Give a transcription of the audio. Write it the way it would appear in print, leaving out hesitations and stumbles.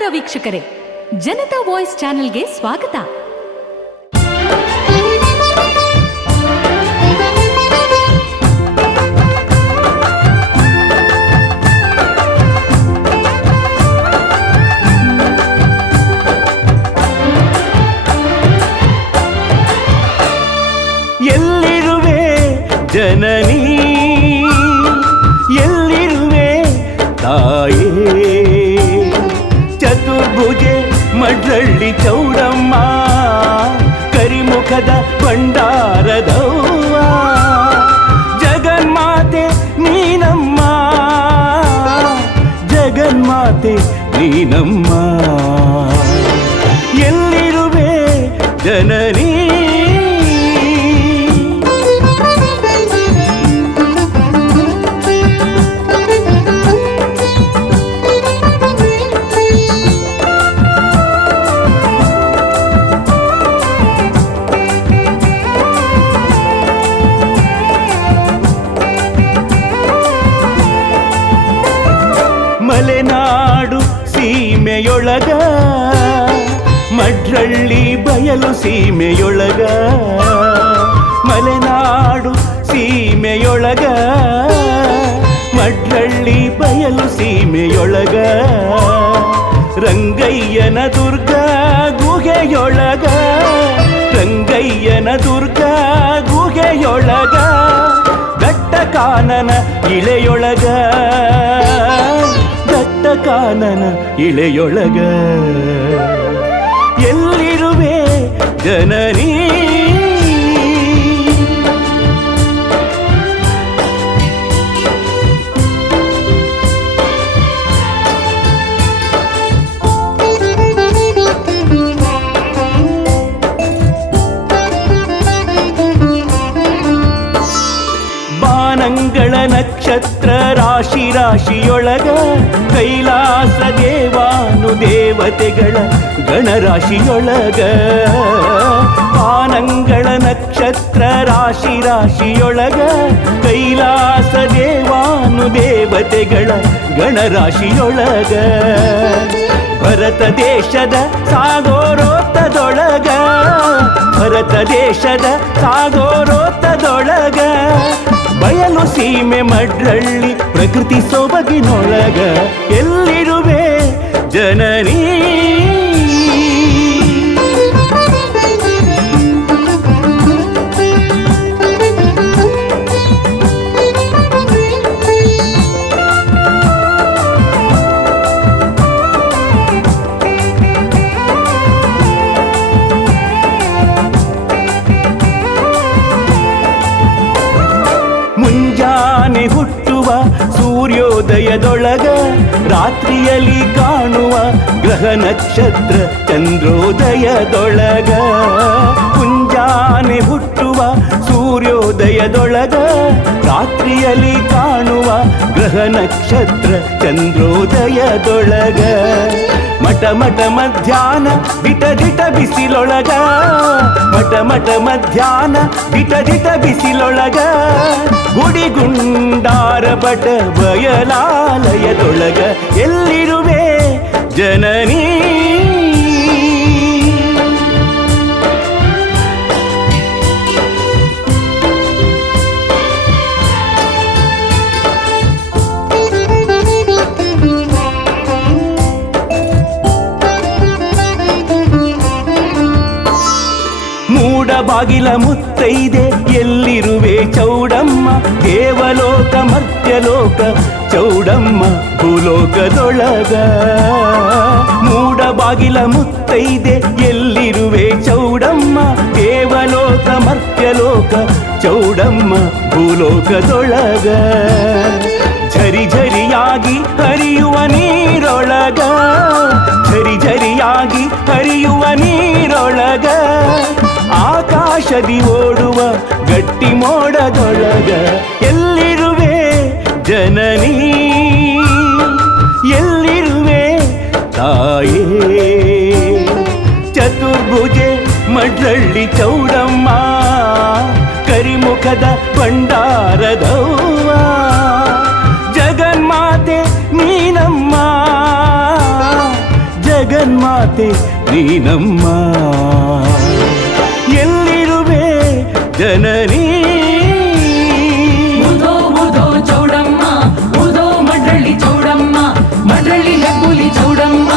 ನಮಸ್ಕಾರ ವೀಕ್ಷಕರೇ, ಜನತಾ ವಾಯ್ಸ್ ಚಾನೆಲ್ಗೆ ಸ್ವಾಗತ. ಎಲ್ಲಿರುವೆ ಜನನಿ, ಎಲ್ಲಿರುವೆ ತಾಯೇ, ಚತುರ್ಭುಜೆ ಮಡ್ರಳ್ಳಿ ಚೌಡಮ್ಮ, ಕರಿಮುಖದ ಭಂಡಾರದವ್ವ, ಜಗನ್ಮಾತೆ ನೀನಮ್ಮ, ಜಗನ್ಮಾತೆ ನೀನಮ್ಮ. ಎಲ್ಲಿರುವೆ ಜನನಿ, ಮಲೆನಾಡು ಸೀಮೆಯೊಳಗ, ಮಡ್ರಳ್ಳಿ ಬಯಲು ಸೀಮೆಯೊಳಗ, ಮಲೆನಾಡು ಸೀಮೆಯೊಳಗ, ಮಡ್ರಳ್ಳಿ ಬಯಲು ಸೀಮೆಯೊಳಗ, ರಂಗಯ್ಯನ ದುರ್ಗ ಗುಹೆಯೊಳಗ, ರಂಗಯ್ಯನ ದುರ್ಗ ಗುಹೆಯೊಳಗ, ದಟ್ಟ ಕಾನನ ಇಳೆಯೊಳಗ, ದಟ್ಟ ಕಾನನ ಇಳೆಯೊಳಗ. ಎಲ್ಲಿರುವೆ ಜನನಿ, ಬಾನಂಗಳ ನಕ್ಷತ್ರ ರಾಶಿ ರಾಶಿಯೊಳಗ, ಕೈಲಾಸ ದೇವಾನು ದೇವತೆಗಳ ಗಣರಾಶಿಯೊಳಗ, ಬಾನಂಗಳ ನಕ್ಷತ್ರ ರಾಶಿ ರಾಶಿಯೊಳಗ, ಕೈಲಾಸ ದೇವಾನು ದೇವತೆಗಳ ಗಣರಾಶಿಯೊಳಗ, ಭರತ ದೇಶದ ಸಾಗೋರೋತ್ತದೊಳಗ, ಭರತ ದೇಶದ ಸಾಗೋರೋತ್ತದೊಳಗ, ಬಯಲು ಸೀಮೆ ಮಡ್ರಳ್ಳಿ ಪ್ರಕೃತಿ ಸೊಬಗಿನೊಳಗ. ಎಲ್ಲಿರುವೆ ಜನನಿ, ಮುಂಜಾನೆ ಹುಟ್ಟುವ ಸೂರ್ಯೋದಯದೊಳಗ, ರಾತ್ರಿಯಲ್ಲಿ ಕಾಣುವ ಗ್ರಹ ನಕ್ಷತ್ರ ಚಂದ್ರೋದಯದೊಳಗ, ಮುಂಜಾನೆ ಹುಟ್ಟುವ ಸೂರ್ಯೋದಯದೊಳಗ, ರಾತ್ರಿಯಲ್ಲಿ ಕಾಣುವ ಗ್ರಹ ನಕ್ಷತ್ರ ಚಂದ್ರೋದಯದೊಳಗ, ಮಠ ಮಠ ಮಧ್ಯಾಹ್ನ ದಿಟ ದಿಟ ಬಿಸಿಲೊಳಗ, ಮಠ ಮಠ ಮಧ್ಯಾಹ್ನ ದಿಟ ದಿಟ ಬಿಸಿಲೊಳಗ, ಗುಡಿಗುಂಡಾರ ಬಟ ಬಯಲಾಲಯದೊಳಗ. ಎಲ್ಲಿರುವೆ ಜನನಿ, ಬಾಗಿಲ ಮುತ್ತೈದೆ, ಎಲ್ಲಿರುವೆ ಚೌಡಮ್ಮ, ದೇವಲೋಕ ಮರ್ತ್ಯಲೋಕ ಚೌಡಮ್ಮ ಭೂಲೋಕದೊಳಗ. ಮೂಡ ಬಾಗಿಲ ಮುತ್ತೈದೆ, ಎಲ್ಲಿರುವೆ ಚೌಡಮ್ಮ, ದೇವಲೋಕ ಮರ್ತ್ಯಲೋಕ ಚೌಡಮ್ಮ ಭೂಲೋಕದೊಳಗ. ಝರಿ ಝರಿಯಾಗಿ ಹರಿಯುವ ನೀರೊಳಗ, ಝರಿ ಝರಿಯಾಗಿ ಹರಿಯುವ ನೀರೊಳಗ, ಆಕಾಶದಿ ಓಡುವ ಗಟ್ಟಿ ಮೋಡದೊಳಗ. ಎಲ್ಲಿರುವೆ ಜನನಿ, ಎಲ್ಲಿರುವೆ ತಾಯೇ, ಚತುರ್ಭುಜೆ ಮಡ್ರಳ್ಳಿ ಚೌಡಮ್ಮ, ಕರಿಮುಖದ ಭಂಡಾರದವ್ವ, ಜಗನ್ಮಾತೆ ನೀನಮ್ಮ, ಜಗನ್ಮಾತೆ ನೀನಮ್ಮ. ಎಲ್ಲಿರುವೆ ಜನನೀ ಮುದೋ ಮುದೋ ಚೌಡಮ್ಮ, ಮುದೋ ಮಡ್ರಳ್ಳಿ ಚೌಡಮ್ಮ, ಮಡ್ರಳ್ಳಿ ಹೆಬ್ಬುಲಿ ಚೌಡಮ್ಮ,